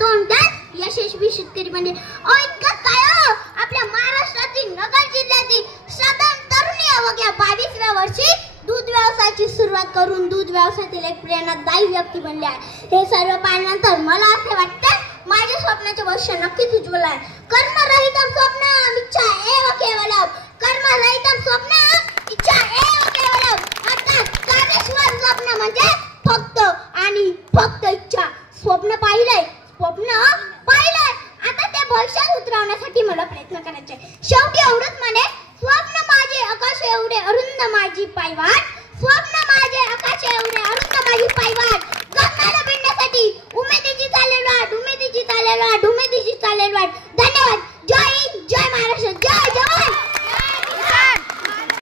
तोंडात यशस्वी शेतकरी म्हणजे इतकं काय आपल्या महाराष्ट्रातील नगर जिल्ह्यातील साधारण तरुणी अवघ्या 22व्या वर्षी दूध व्यवसायाची सुरुवात करून दूध व्यवसायातील एक प्रेरणादायी व्यक्ती बनले आहे। हे सर्व पाहिल्यानंतर मला असे वाटते माझ्या स्वप्नाचे वर्ष नक्कीच उज्ज्वल आहे। कर्मरहितम स्वप्नम इच्छा एव केवलम, कर्मरहितम स्वप्नम इच्छा एव केवलम, अर्थात कामेश्वर स्वप्न म्हणजे फक्त आणि फक्त इच्छा। स्वप्न पाहिलंय, स्वप्न पाहिलंय, आता ते भविष्यात उतरवण्यासाठी मला प्रयत्न करायचे। शेवटी एवढंच म्हणे, स्वप्न माझे आकाश एवढे अरुंद माझी पायवाट, स्वप्न माझे आकाश एवढे अरुंद माझी पायवाट, गगनाला भिडण्यासाठी उमेदीची चालेल वाट, उमेदीची चालेल वाट, उमेदीची चालेल वाट,